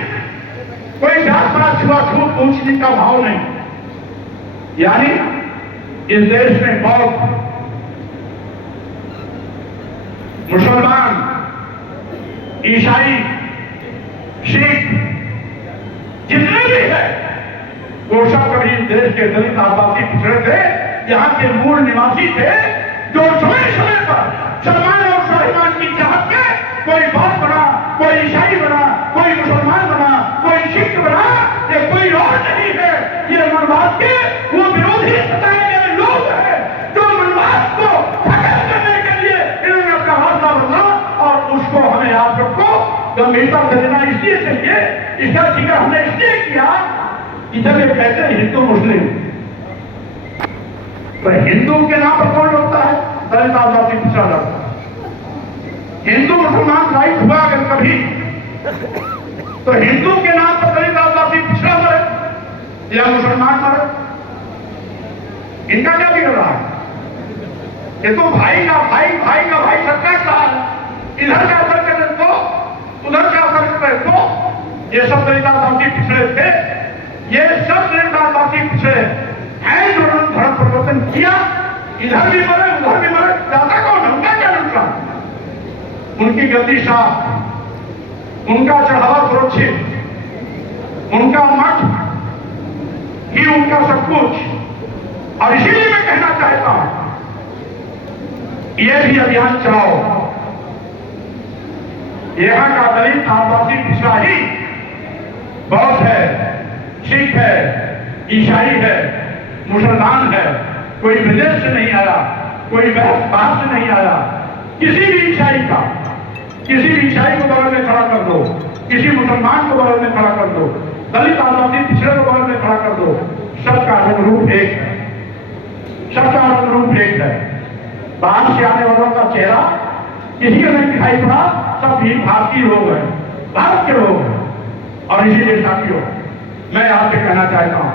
कोई जात पात छुआछूत ऊंच नीच का भाव नहीं। यानी इस देश में बौद्ध, मुसलमान, ईसाई, सिख जितने भी है, वो सब कभी इस देश के दलित आदिवासी पिछड़े थे, यहाँ के मूल निवासी थे, जो समय समय पर सलमान और शाहीमान की चाहत में कोई बौद्ध बना, कोई ईसाई बना, कोई मुसलमान बना, कोई सिख बना। ये कोई और नहीं है, ये मनवाद के वो विरोधी सताए गए लोग हैं, जो मनवाद को खत्म करने के लिए इन्होंने अपना रास्ता बदला। और उसको हमें याद रखो, गंभीरता से लेना इसलिए चाहिए, इसका जिक्र हमने इसलिए किया कि जब ये कहते हैं हिंदू मुस्लिम, तो हिंदू के नाम पर कौन लड़ता है? दलित आदिवासी पिछड़ा लड़ता है। हिंदू मुसलमान राइट हुआ अगर कभी, तो हिंदू के नाम पर दलित आदिवासी पिछड़ा मरे या मुसलमान मरे, इनका क्या बिगड़ रहा है? ये तो भाई का भाई सरकार का है, इधर का असर करे तो उधर का असर करे तो। ये सब दलित आदिवासी पिछड़े थे, ये सब दलित आदिवासी पिछड़े हैं जो धर्म परिवर्तन किया। इधर भी मरे, उधर भी मरे, ज्यादा कौन? उनका क्या नुकसान? उनकी गद्दी साफ, उनका चढ़ावा सुरक्षित, उनका मठ ही उनका सब कुछ। और इसीलिए मैं कहना चाहता हूं ये भी अभियान चलाओ। यहाँ का दलित आदिवासी पिछड़ा ही बौद्ध है, सिख है, ईसाई है, मुसलमान है, कोई विदेश से नहीं आया, कोई बाहर से नहीं आया। किसी भी ईसाई को बगल में खड़ा कर दो, किसी मुसलमान को बगल में खड़ा कर दो, दलित आदिवासी पिछड़े को बगल में खड़ा कर दो, सबका रंग रूप एक है, सबका रंग रूप एक है। बाहर से आने वालों का चेहरा किसी को नहीं दिखाई पड़ा, सब भी भारतीय लोग हैं, भारत के लोग हैं। और इसीलिए साथियों, मैं आपसे कहना चाहता हूं,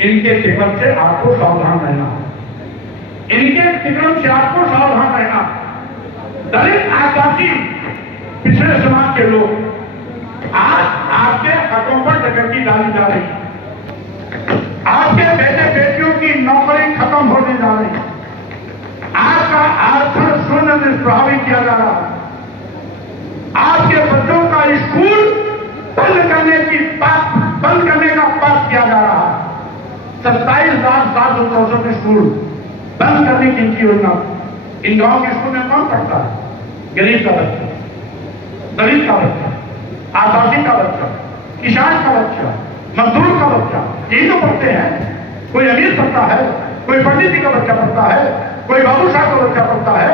इनके तिक्रम से आपको सावधान रहना, इनके तिक्रम से आपको सावधान रहना। दलित आदिवासी पिछड़े समाज के लोग आज आपके हकों पर डकैती डाली जा रही, आपके बेटे बेटियों की नौकरी खत्म होने जा रही, आपका आरक्षण शून्य निष्प्रभावी किया जा रहा है, आपके बच्चों का स्कूल बंद करने का पास किया जा रहा है। 27,700 के स्कूल बंद करने की इनकी योजना। इन गांव के स्कूल में कौन पढ़ता है? गरीब का बच्चा, दलित का बच्चा, आदिवासी का बच्चा, किसान का बच्चा, मजदूर का बच्चा, यही तो पढ़ते हैं। कोई अमीर पढ़ता है, कोई पंडित जी का बच्चा पढ़ता है, कोई बाबू साहब का बच्चा पढ़ता है।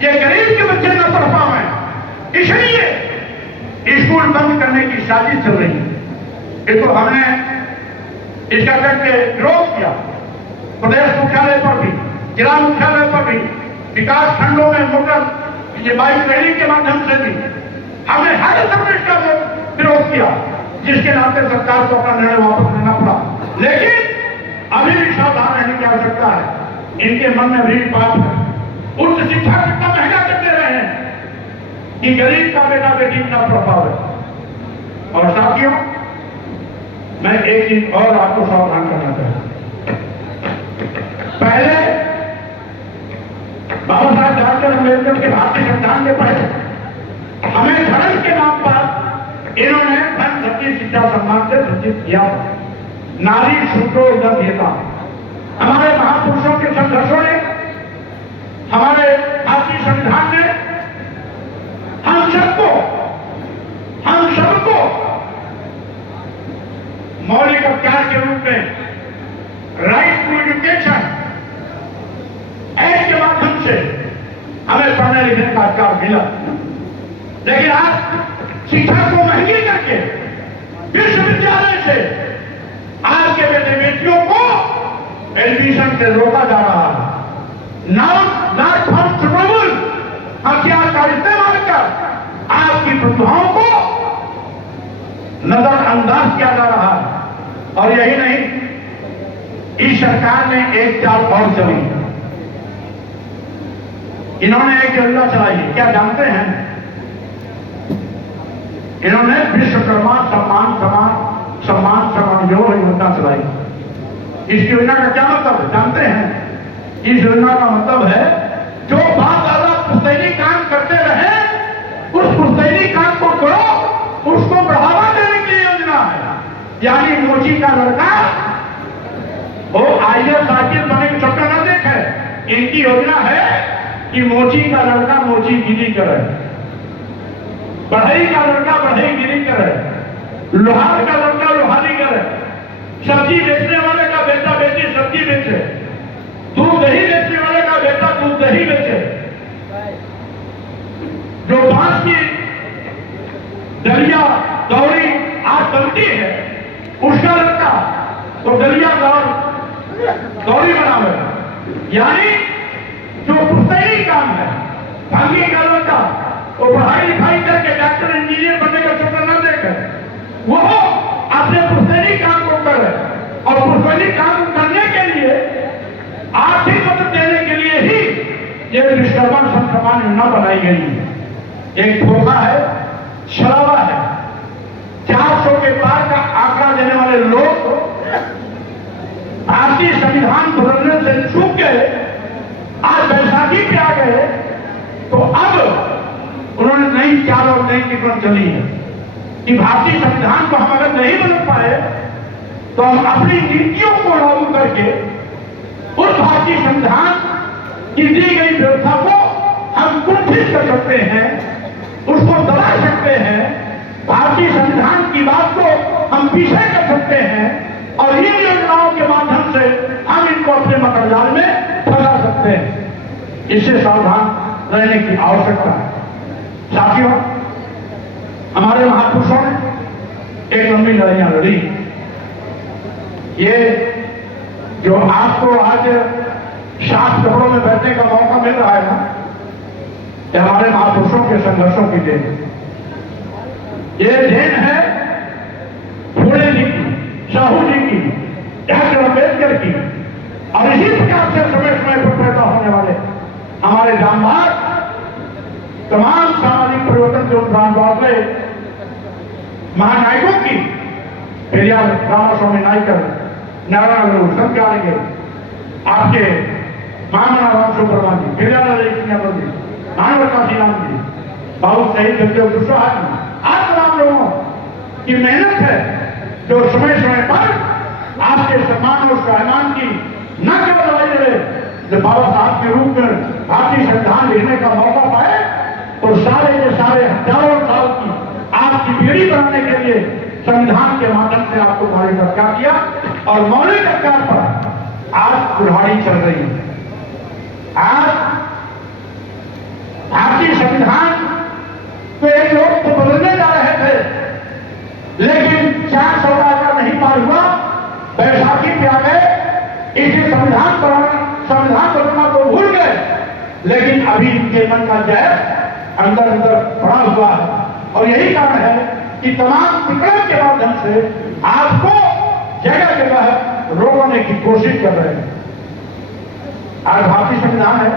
ये गरीब के बच्चे न पढ़ पाए, इसलिए स्कूल बंद करने की साजिश चल रही है। ये तो हमने इसका करके विरोध किया, प्रदेश मुख्यालय पर भी, जिला मुख्यालय पर भी, विकास खंडों में मोटर ये बाइक रैली के माध्यम से भी हमने हर समय इसका विरोध किया, जिसके नाते सरकार को अपना निर्णय वापस लेना पड़ा। लेकिन अभी भी सावधान रहने की आवश्यकता है। इनके मन में भी बात है, उच्च शिक्षा कितना महंगा करते रहे हैं कि गरीब का बेटा बेटी न पढ़ पावे। और साथियों, मैं एक चीज और आपको सावधान करना चाहता हूं। पहले बाबा साहब डॉक्टर अम्बेडकर के भारतीय संविधान के पहले हमें धर्म के नाम पर इन्होंने धन सती शिक्षा सम्मान से वंचित किया। नारी शूद्रो दंध्यता, हमारे महापुरुषों के संघर्षों ने, हमारे भारतीय संविधान ने हम सबको मौलिक अधिकार के रूप में राइट टू एजुकेशन एक्ट के माध्यम से हमें पढ़ने लिखने का अधिकार मिला। लेकिन आज शिक्षा को महंगी करके विश्वविद्यालय से आज के बेटे बेटियों को एडमिशन से रोका जा रहा है। नॉट फॉर ट्रबल हथियार का इस्तेमाल कर आपकी प्रतिभाओं को नजरअंदाज किया जा रहा है। और यही नहीं, इस सरकार ने एक चाल और चली, इन्होंने एक योजना चलाई है, क्या जानते हैं? इन्होंने विश्वकर्मा सम्मान योजना चलाई। इस योजना का क्या मतलब है जानते हैं? इस योजना का मतलब है जो बाप दादा पुश्तैनी काम करते रहे, उस पुश्तैनी काम को करो, उसको बढ़ावा देने की योजना है। यानी मोची का लड़का वो IAS आईपीएस बनने की सपना न देखे। इनकी योजना है कि मोची का लड़का मोची गिरी करे, बढ़ई का लड़का बढ़ई गिरी करे, लोहार का लड़का लोहारी करे, सब्जी बेचने वाले का बेटा बेटी सब्जी बेचे, दूध दही बेचने वाले का बेटा दूध दही बेचे, जो बांस की दलिया दौड़ी आज बनती है उसका लड़का वो दलिया दौड़ी बनावे। यानी जो पुश्तैनी काम है, भांगी का लड़का वो पढ़ाई लिखाई करके डॉक्टर इंजीनियर बनने का सपना न देकर वो अपने पुश्तैनी काम को करे। और पुश्तैनी काम करने के लिए आर्थिक मदद देने के लिए ही ये विश्वकर्मा सम्मान योजना बनाई गई है। एक धोखा है, छलावा है। 400 के पार का आंकड़ा देने वाले लोग भारतीय संविधान बदलने से चूक गए, आज बैसाखी पे आ गए, तो अब उन्होंने नई चाल और नई टिकट चली है कि भारतीय संविधान को हम अगर नहीं बदल पाए तो हम अपनी नीतियों को लागू करके उस भारतीय संविधान की दी गई व्यवस्था को हम कुंठित कर सकते हैं, उसको दबा सकते हैं, भारतीय संविधान की बात को हम पीछे कर सकते हैं और इन योजनाओं के माध्यम से हम इनको अपने मकड़जाल में फंसा सकते हैं। इससे सावधान रहने की आवश्यकता है। साथियों, हमारे महापुरुषों ने एक लंबी लड़ाइयां लड़ी। ये जो आपको आज साफ कपड़ों में बैठने का मौका मिल रहा है ना, ये हमारे महापुरुषों के संघर्षों की देन है। ये देन है फूले जी की, साहू जी की, डॉक्टर अम्बेडकर की, और इसी प्रकार से समय समय पर पैदा होने वाले हमारे जांबाज तमाम सामाजिक परिवर्तन के उपरांत वाले महानायकों की, पेरियार रामास्वामी नायकर, नारायण गुरु, शंकराचार्य, आपके महामना राम सुब्रमण्यम जी, पेरियार सिंह यादव जी, मानवता श्रीराम जी, बाबू शहीद जगदेव कुशवाहा जी, आप तमाम लोगों की मेहनत है जो समय समय पर आपके सम्मान और स्वाभिमान की न केवल लड़ाई लड़े, जो बाबा साहब के रूप में भारतीय संविधान लिखने का मौका पाए, तो सारे के सारे हजारों साल की आपकी पीढ़ी बनाने के लिए संविधान के माध्यम से आपको मौलिक अधिकार किया और मौलिक अधिकार पर आज कुल्हाड़ी चल रही है। आज भारतीय संविधान तो एक लोग तो बदलने जा रहे थे, लेकिन 400 का नहीं पार हुआ, बैसाखी पे आ गए, इसे संविधान बदलना तो भूल गए, लेकिन अभी इनके मन का जय अंदर अंदर पड़ा हुआ है। और यही कारण है कि तमाम विकल्प के माध्यम से आपको जगह जगह रोकने की कोशिश कर रहे हैं। आज भारतीय संविधान है,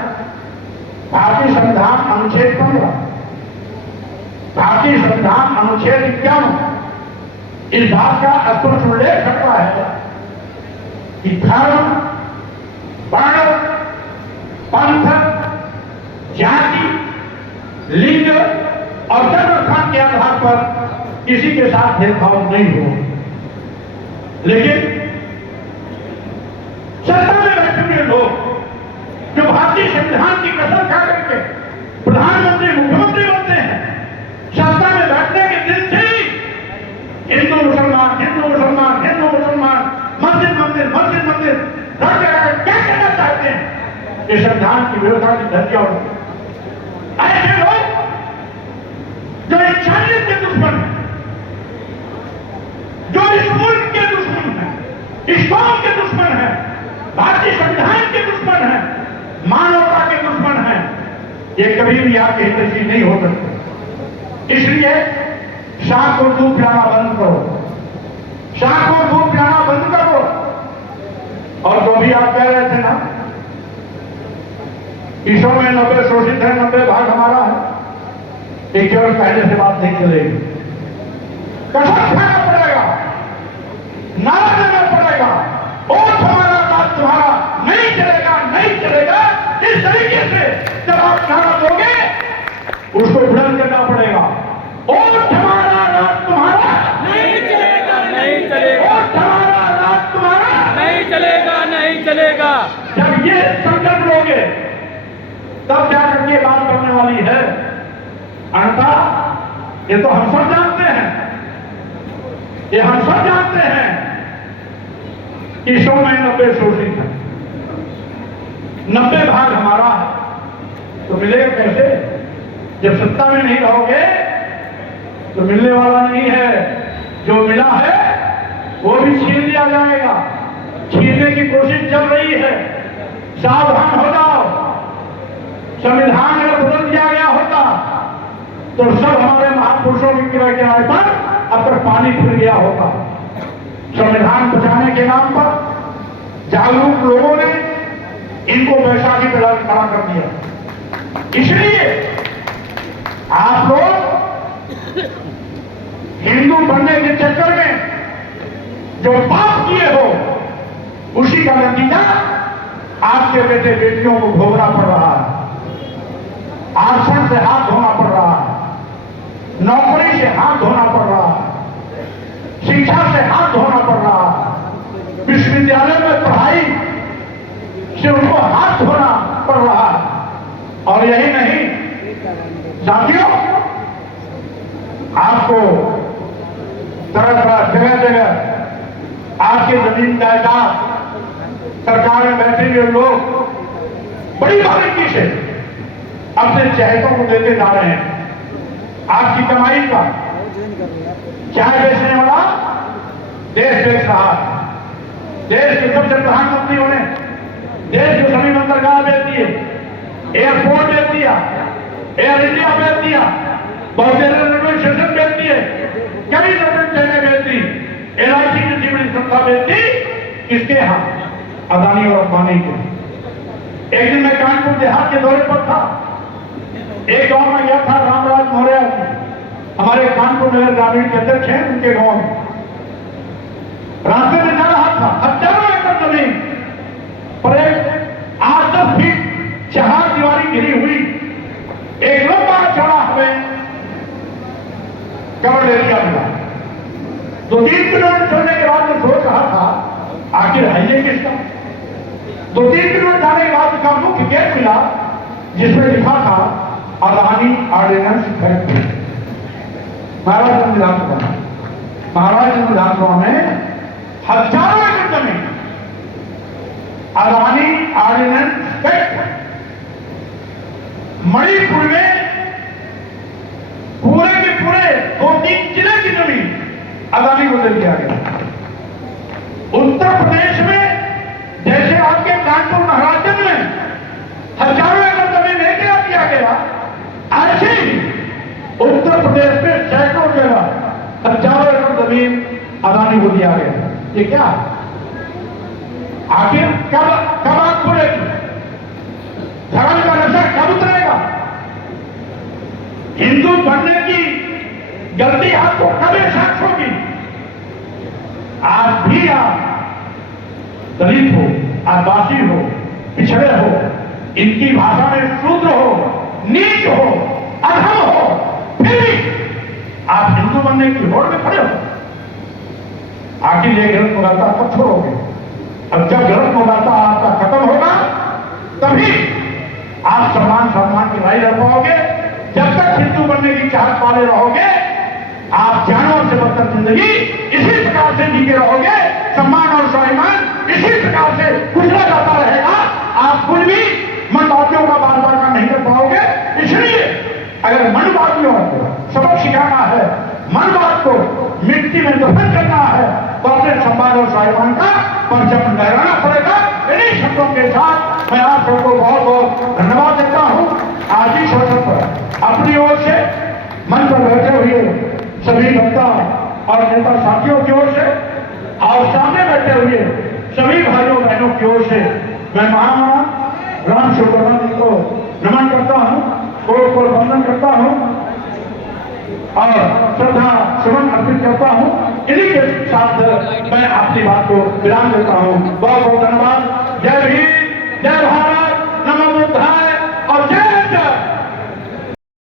भारतीय संविधान अनुच्छेद 15, भारतीय संविधान अनुच्छेद 51 इस बात का स्पष्ट उल्लेख करता है कि धर्म, वर्ण, पंथ, जाति, लिंग और जन्मस्थान के आधार पर किसी के साथ भेदभाव नहीं हो। लेकिन सत्ता में बैठे हुए लोग जो भारतीय संविधान की कसम खा करके प्रधानमंत्री, मुख्यमंत्री बनते हैं, सत्ता में बैठने के दिन से ही हिंदू मुसलमान, हिंदू मुसलमान, हिंदू मुसलमान, मस्जिद मंदिर, मस्जिद मंदिर, हर जगह क्या कहना चाहते हैं? ये संविधान की व्यवस्था की धज्जियां उड़ती हैं। ऐसे लोग जो इंसानियत के दुश्मन हैं, जो इस मुल्क के दुश्मन हैं, इस कौम के दुश्मन हैं, भारतीय संविधान के दुश्मन हैं, मानवता के दुश्मन हैं, ये कभी भी आपके हितैषी नहीं हो सकते। इसलिए शाह को दूध पिलाना बंद करो, शाह को दूध पिलाना बंद करो। और जो भी आप कह रहे थे ना, ईशो में 90 शोषित है, 90 भाग हमारा है, एक केवल पहले से बात नहीं चलेगी। कसम खाना पड़ेगा, नारा देना पड़ेगा, वोट हमारा, बात तुम्हारा, नहीं चलेगा, नहीं चलेगा। इस तरीके से जब आप नारा दोगे, उसको बुलंद करना पड़ेगा। वोट हमारा, रात तुम्हारा, नहीं चलेगा, नहीं चलेगा, वोट हमारा, रात तुम्हारा, नहीं चलेगा, नहीं चलेगा। जब ये संकल्प लोगे तब जाकर के बात करने वाली है। अन्यथा ये तो हम सब जानते हैं, ये हम सब जानते हैं कि 100 में 90 शोषित है, 90 भाग हमारा है, तो मिलेगा कैसे? जब सत्ता में नहीं रहोगे तो मिलने वाला नहीं है। जो मिला है वो भी छीन लिया जाएगा। छीनने की कोशिश चल रही है, सावधान हो जाओ। संविधान अगर बदल दिया गया होता तो सब हमारे महापुरुषों की किनारे किनारे पर अब तक पानी फिर गया होता। संविधान बचाने के नाम पर जागरूक लोगों ने इनको बैसाखी पे खड़ा कर दिया। इसलिए आप लोग हिंदू बनने के चक्कर में जो पाप किए हो, उसी का नतीजा आपके बेटे बेटियों को भोगना पड़ रहा है। आरक्षण से हाथ धोना पड़ रहा है, नौकरी से हाथ धोना पड़ रहा है, शिक्षा से हाथ धोना पड़ रहा है, विश्वविद्यालय में पढ़ाई से उनको हाथ धोना पड़ रहा है। और यही नहीं, साथियों, आपको तरह तरह जगह जगह आपके जमीन जायदाद सरकार में बैठे हुए लोग बड़ी बारीकी से अपने चहेतों को देते जा रहे हैं। आपकी कमाई का चाय बेचने वाला देश बेच रहा है। देश के सबसे प्रधानमंत्रियों ने देश के सभी बंदरगाह बेच दिए, एयरपोर्ट बेच दिया, एयर इंडिया बेच दिया, बहुत सारे रेलवे स्टेशन बेच दिए, कई दर्जन ट्रेनें बेच दी, LIC की बड़ी संस्था बेच दी। किसके यहाँ? अदानी और अंबानी के। एक दिन मैं कानपुर देहात के दौरे पर था। एक गांव में गया था, रामराज मौर्य हमारे कानपुर नगर ग्रामीण के अध्यक्ष हैं, उनके गांव में रास्ते में जा रहा था, हजारों एकड़ जमीन पर एक 8-10 फीट चार दीवारी घिरी हुई एक लंबा चौड़ा हमें कवर एरिया मिला। 2-3 किलोमीटर चलने के बाद मैं सोच रहा था आखिर है ये किसका। 2-3 किलोमीटर जाने के बाद उसका मुख्य गेट मिला जिसमें लिखा था अदानी ऑर्डिनेंस फैक्ट्री। महाराष्ट्र विधानसभा में हजारों एकड़ जमीन अदानी ऑर्डिनेंस फैक्ट्री। मणिपुर में पूरे के पूरे 2-3 जिले की जमीन अदानी को दे दिया गया। उत्तर प्रदेश में जैसे आपके कानपुर महाराष्ट्र में हजारों एकड़ जमीन एक दिया गया, ऐसे ही उत्तर प्रदेश में सैकड़ों जगह हजारों एकड़ जमीन अदानी को दिया गया। ये क्या आखिर कब आग खुलेगी? धर्म का नशा कब उतरेगा? हिंदू बनने की गलती आपको कब एहसास होगी? आज भी आप दलित हो, आदिवासी हो, पिछड़े हो, इनकी भाषा में शूद्र हो, नीच हो, अधम हो, फिर भी आप हिंदू बनने की होड़ में खड़े हो। आखिर ये गलत मुगालता कब छोड़ोगे? अब जब गलत मुगालता आपका खत्म होगा तभी आप सम्मान की लड़ाई लड़ पाओगे। जब तक हिंदू बनने की चाहत वाले रहोगे, आप जानवर से बदतर जिंदगी इसी प्रकार से जीते रहोगे। सम्मान और स्वाभिमान इसी प्रकार से गुजरा जाता रहेगा। आप कुछ भी मनवादियों का बार बार नहीं कर पाओगे। इसलिए अगर मनवादियों को सबक सिखाना है, मनवाद को मिट्टी में दफन करना है, तो अपने सम्मान और स्वाभिमान का परचम लहराना पड़ेगा। इन्हीं शब्दों के साथ मैं आप सबको बहुत बहुत धन्यवाद देता हूँ। आज इस अवसर पर अपनी ओर से मन पर बैठे हुए सभी वक्ता और नेता साथियों की ओर से और सामने बैठे हुए सभी भाइयों बहनों की ओर से मैं महामना राम शिववर्मा जी को नमन करता हूँ, कोट को वंदन करता हूँ और श्रद्धा सुमन अर्पित करता हूँ। इन्हीं के साथ मैं अपनी बात को विराम देता हूँ। बहुत बहुत धन्यवाद।